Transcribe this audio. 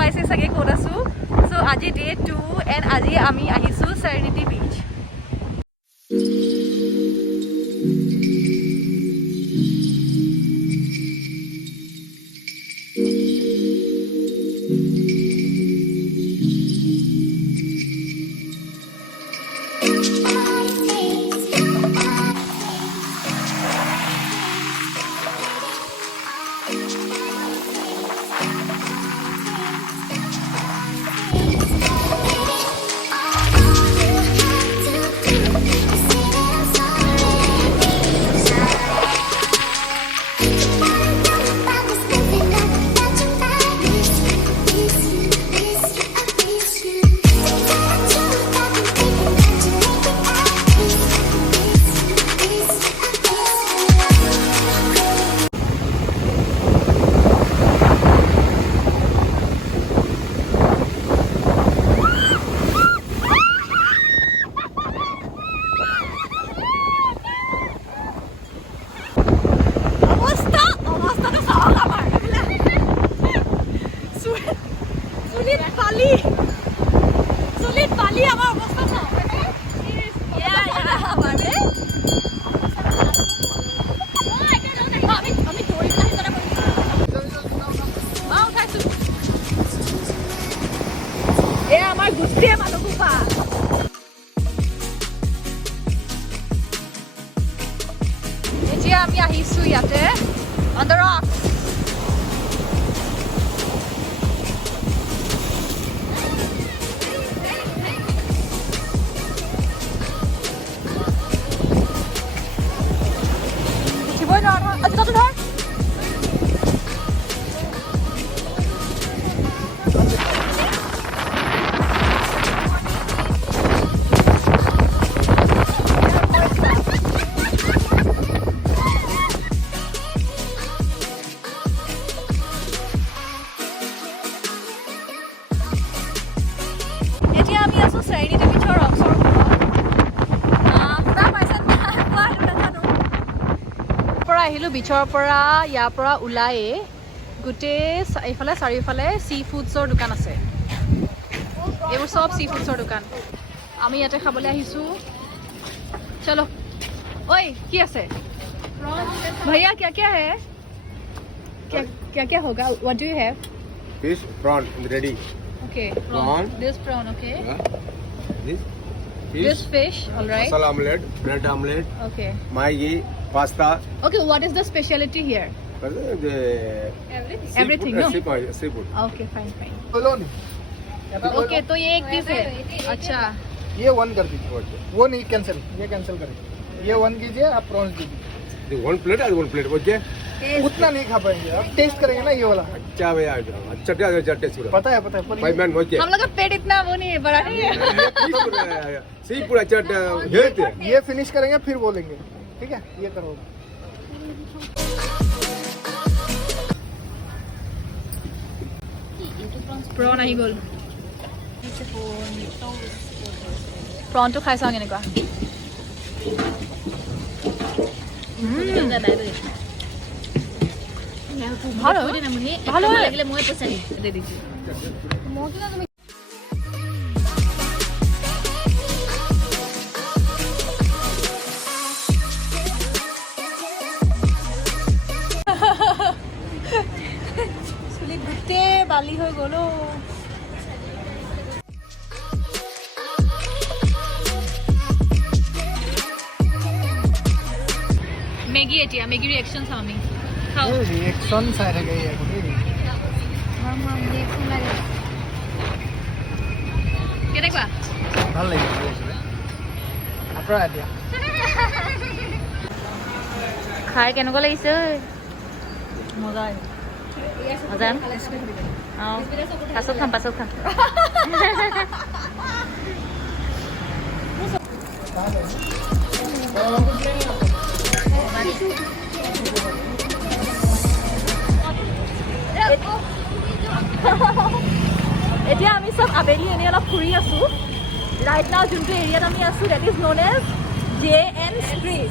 পাইছে চাগে ক'ত আছো সো আজি ডে 2 এণ্ড আজি আমি আহিছো Serenity Beach আমি আহিছো ইয়াতে on the rocks উঠিবই নোৱাৰো নহয় আজি তাতো ধৰ Serenity Beach or Oxford পৰা আহিলো বিচৰ পৰা ইয়াৰ পৰা ওলাই গোটেই এইফালে চাৰিওফালে সি ফুডছৰ দোকান আছে এইবোৰ সব সি ফুডছৰ দোকান আমি ইয়াতে খাবলৈ আহিছো চলো ঐ কি আছে भैया क्या क्या है क्या क्या होगा what do you have fish prawn ready okay prawn this prawn okay this fish all right masala omelette bread omelette okay maggi pasta okay what is the specialty here everything no seafood okay fine बोलोन okay तो ये एक piece है अच्छा ये 1 कर दीजिए वो नहीं कैंसिल ये कैंसिल करें ये 1 कीजिए आप प्रॉन्स दीजिए one plate okay उतना नहीं खा पाएंगे आप टेस्ट करेंगे ना ये वाला अच्छा भैया अच्छा टेस्ट पता है भाई मैन ओके हम लोग का पेट इतना वो नहीं है बड़ा नहीं है seafood अच्छा हेल्थ ये फिनिश करेंगे फिर बोलेंगे ठीक है ये करो prawn আহি গ'ল prawn তো খাই চাওঁ কেনেকুৱা ভালো ভালো লাগলে মই পইচা দি দিছি মই না তুমি চুলি গুটে বালি হৈ গ'ল মেগি এতিয়া মেগি ৰিঅ্যাকশন চাও আমি খাও ৰিঅ্যাকশন চাই থাকে এই মামা ৰিঅ্যাকশন লাগে কেনেকুৱা ভাল লাগিছে আপোনাৰ আইডিয়া খাই কেনেকুৱা লাগিছে মজা মজা পাছত খাম এতিয়া আমি সব আবেলি এনে অলপ ফুৰি আছো ৰাইট নাও যোনটো এৰিয়াত আমি আছো that is known as JN Street